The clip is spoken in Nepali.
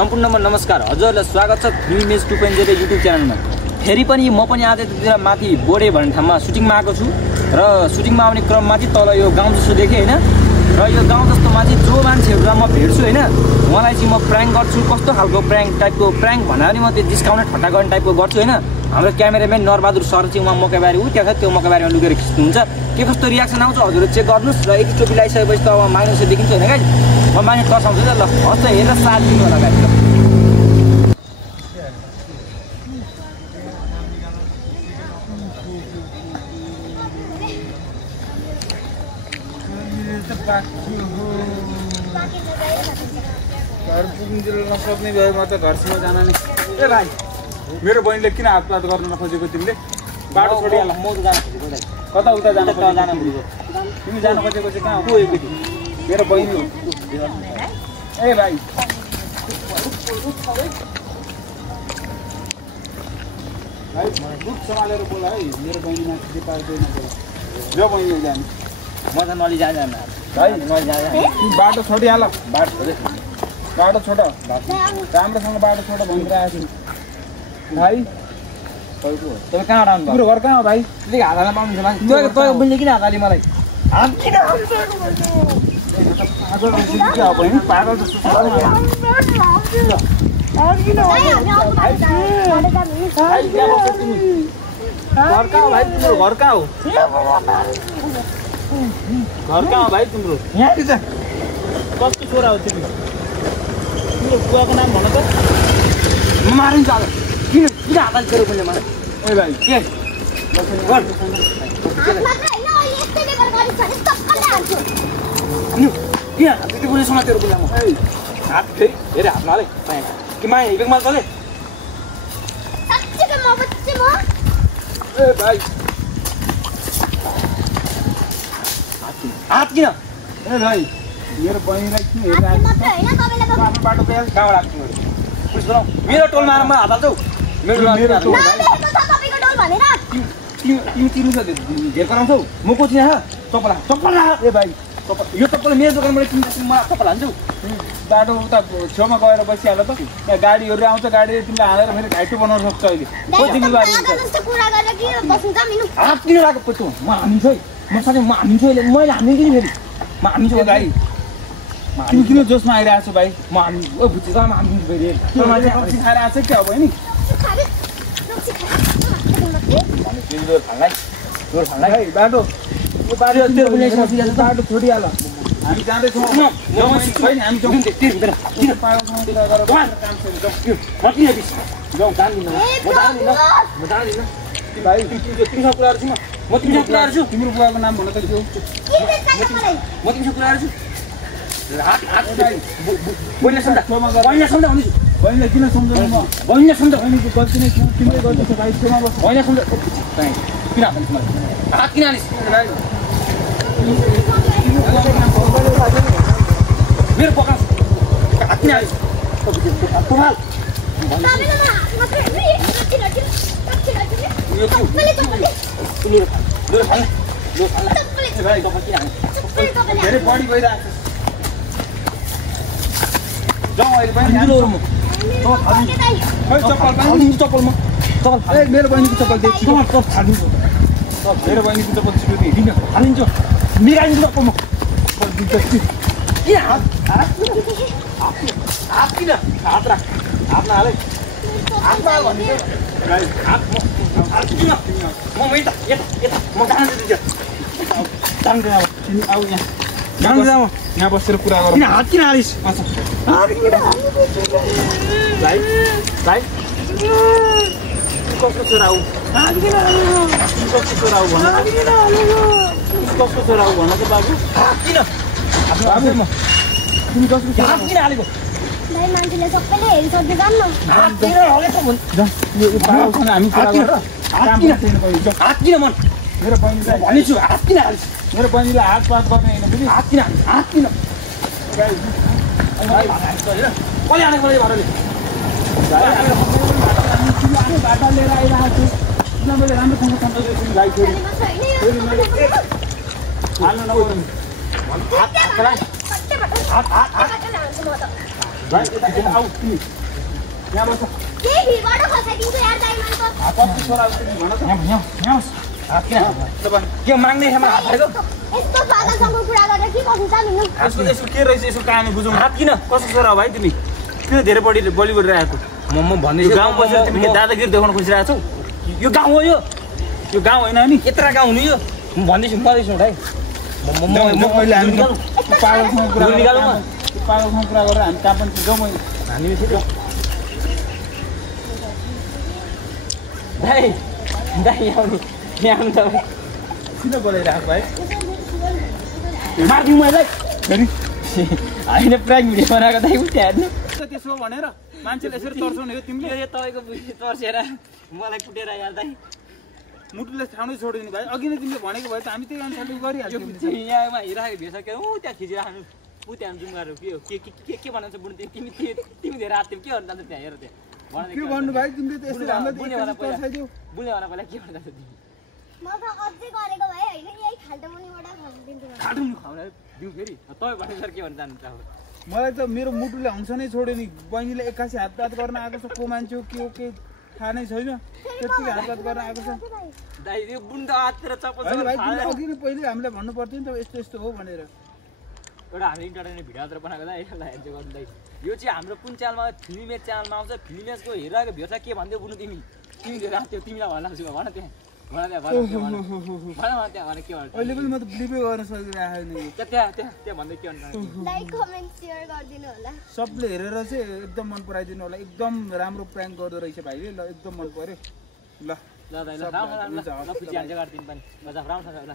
सम्पूर्णमा नमस्कार, हजुरलाई स्वागत छ फिल्मेज 2.0 युट्युब च्यानलमा। फेरि पनि म पनि आजतिर माथि बोडे भन्ने ठाउँमा सुटिङमा आएको छु र सुटिङमा आउने क्रममा चाहिँ तल यो गाउँ जस्तो देखेँ हैन, र यो गाउँ जस्तोमा चाहिँ जो मान्छेहरूलाई म भेट्छु हैन, उहाँलाई चाहिँ म प्राङ्क गर्छु। कस्तो खालको प्राङ्क टाइपको प्राङ्क भन्दा पनि म त्यो डिस्काउन्ट ठट्टा गर्ने टाइपको गर्छु हैन। हाम्रो क्यामेराम्यान नरबहादुर सर चाहिँ उहाँ मकैबारी उ त्यहाँ त्यो मकैबारीमा लुकेर खिच्नुहुन्छ। के कस्तो रियाक्सन आउँछ हजुरले चेक गर्नुहोस् र यति टोपी लगाइसकेपछि त अब माग्नु चाहिँ देखिन्छ हैन गाइस। म माग्ने तर्साउँछु ल, हस् त हेरेर साथ दिनु होला गाइस। घर पुग्नु नसक्ने भयो म त घरसम्म जान नि। ए भाइ, मेरो बहिनीले किन हातपात गर्न नखोजेको तिमीले? बाटो छोडिहाल। म त जान खोजेको दाइ। कता उता जान खोजेको? तिमी जान खोजेको चाहिँ कहाँ हो? मेरो बहिनी हो। ए भाइ, भाइ दुध सम्हालेर बोल है। मेरो बहिनी माथि पार्दैन बोल। जो बहिनी जाने म त नली जाँदैन भाइ, नली जाँदैन। बाटो छोडिहाल। बाटो छोडे बाटो छोड, राम्रोसँग बाटो छोड भनिरहेको छु भाइ। तपाईँ कहाँ आउनु तिम्रो घर कहाँ हो भाइ? अलिक हात हाल्न पाउनुहुन्छ होला। तपाईँ बहिनीले किन हात हाल्यो मलाई? हात किन पागल जस्तो घर कहाँ हो भाइ? तिम्रो घर कहाँ हो? घर कहाँ हो भाइ तिम्रो? कस्तो छोरा हो तिमी? तिम्रो बुवाको नाम भन त। म मारिन्छ आज। किन किन हात हाल्छ बहिनीले मलाई? ए भाइ, के किन त्यति बुझे समातेर बोला म? हात फेरि हेरे हात नहाले कि माया हिबेकमा चले। ए भाइ, हात किन? ए भाइ, मेरो बहिनीलाई किन हेरिरहेको बाटो गएर कहाँबाट आएको तिमीहरू? बुझ्नु मेरो टोलमा आएर मलाई हात हाल्छौ? मेरो टोल तिमी तिर्नु छ धेर कराउँछौ? म को चिना चप्पल चप्पल ए भाइ, यो चप्पल मेरो दोकानबाट किन्दा मलाई चप्पल हान्छौ? बाटो उता छेउमा गएर बसिहाल त। यहाँ गाडीहरू आउँछ, गाडीले तिमीलाई हालेर फेरि घाइतो बनाउन सक्छ। अहिले को जिम्मेवारी हुन्छ? हात किन राखेको पछि म हानिन्छु है। म साथै म हानिन्छु अहिले। मैले हानिदिन्छु नि फेरि म हानिन्छु भाइ। तिमी किन जोसमा आइरहेको छु भाइ? म हानि ओ भुच्ची त म हानिदिन्छु फेरि। खाएर आएको छ क्या बहिनी? भाइ बाटो यो बाटो बाटो छोडिहाल। हामी जाँदैछौँ। हामी जाउँ। भाइ तिमीसँग कुराहरू छु म तिमीसँग कुराहरू छु। तिम्रो बुवाको नाम भन त के हो? म तिमीसँग कुराहरू छु। बहिनीलाई सम्झा बहिनीलाई सम्झा भन्दैछु। बहिनीलाई किन सम्झाउनु? म बहिनीलाई सम्झा। बहिनीको गल्ती नै तिमीले गर्दैछ भाइ। छेउमा बस्छ। बहिनीलाई सम्झा। किन हात हालिस् मलाई? हात किन हालिस्? मेरो पकास हात किन हालिस्? धेरै बढी गइरहेको छ। जाउँ अहिले बहिनी। चप्पलमा ए मेरो बहिनीको चप्पल देख्छु। मेरो बहिनीको चप्पल छिटो दिनु। हालिन्छ मिलाइदिन्छ चप्पलमा। किन हात किन? हात राख। हात नहाले। हात नहाल भनिन्छ। हात किन? म यता यता यता म जान्छु। जान्दैन अब। तिमी आऊ यहाँ। जान्दैन म। यहाँ बसेर कुरा गरौँ। किन हात किन हालिस्? भाइ भाइ, कसको छोरा हो? कसको छोरा हो भन त? कसको छोरा हो भन त बाबु? हात किन? बाबु म तिमी कसको छोरा हात हो? किन हालेको? मान्छेले सबैले हेरिसक्यो जान्न। हात किन हालेको भन्? यो पागलसँग हामी कुरा गरेर काम छैन बहिनी। जाऊ। हात किन मन? मेरो बहिनीलाई भनिछु हात किन हालिस्? मेरो बहिनीलाई हातपात गर्ने होइन बुझि? हात किन हालिस्? हात किन? भाइ कसले हालेको मलाई भरले? आफ्नो बाटा लिएर आइरहेको छु। किन मैले राम्रोसँग सम्झाउँदैछु नि भाइ। फेरि मैले हाल्न नपर्ने। हात भाइ यता आऊ तिमी यहाँ बस के भिडबाट खसाइदिन्छ यार दाइ मन त कति छोरा आउँछ तिमी भन त यहाँ के माग्ने खेमा हात हालेको यस्तो दादासँग कुरा गरेर के गर्नु त मिल्नु यसको के रहेछ यसको कहानी बुझौँ हात किन कसो छोरा हो भाइ तिमी किन धेरै बढी बलि गरिरहेको म भन्दैछु गाउँ बसेर तिमी के दादागिरी देखाउन खोजिरहेको छौ यो गाउँ हो यो गाउँ होइन नि यत्रा गाउँ हुनु यो म भन्दैछु भाइ मैले हामी पागलसँग कुरा निकालौँ न पागलसँग कुरा गरेर हामी कहाँ पनि पुग्छौँ हामी फेरि दाइ यहाँ आउनु तपाईँ किन बोलाइरहेको भाइ मारिदिउँ मलाई फेरि होइन प्राइक भिडियो बनाएको दाइ उठ्यो हेर्नु त्यसो भनेर मान्छेले यसरी तर्साउने हो तिमीले यो तपाईँको बुझी तर्सेर मलाई कुटेर यार दाइ मुटुले ठाउँै छोडिदिनु भाइ अघि नै तिमीले भनेको भए त हामी त्यही अनुसारले गरिहाल्छौँ यहाँमा हिँडिरहेको भेष क्या ऊ त्यहाँ खिचिराख्नु ऊ त्यहाँ जुम गरेर के भन्छ बुढ्नु तिमी धेरै हात के गर्नु जान्छ त्यहाँ हेर त्यहाँ के भन्नु भाइ तिमीले त यसरी हामीलाई तर्साइदियो बुझ्नेवाला पहिला के गर्नु जान्छ तिमी म त अझै गरेको भए हैन यही खाल्टो मुनिबाट खसाइदिन्छु खाटुङ खुवाउन दिउँ फेरि तपाईँ भने सर के भन्न जान्छ अब मलाई त मेरो मुटुले हौस नै छोड्यो नि बहिनीले 81 हातपात गर्न आएको छ को मान्छे हो के हो के थाहा नै छैन त्यतिकै हातपात गर्न आएको छ दाइ यो बुन्द हाततिर चप्पल भाइ अघि नै पहिले हामीलाई भन्नु पर्थ्यो नि त यस्तो यस्तो हो भनेर एउटा हामीले इन्टरनेट भिडियो मात्र बनाएको दाइ यसलाई हेर्दै गर्नु दाइ यो चाहिँ हाम्रो कुन च्यानलमा फिल्मेज च्यानलमा आउँछ फिल्मेजको हेरिरहेको भेट्छ के भन्दै बुझ्नु तिमी त्यो तिमीलाई भन्नु छु भन त्यहाँ भन त्यहाँ भन त्यहाँ भन के भन्छ अहिले पनि म त बिलिभै गर्न सकिरहेको छैन त्यहाँ भन्दै के भन्नु लाइक कमेन्ट सेयर गरिदिनु होला सबले हेरेर चाहिँ एकदम मन पराइदिनु होला एकदम राम्रो प्र्याङ्क गर्दो रहेछ भाइले ल एकदम मन पर्यो ल ल दाइ ल राम्रो ल पछि हाल्छ गरिदिनु पनि ल राम्रो ल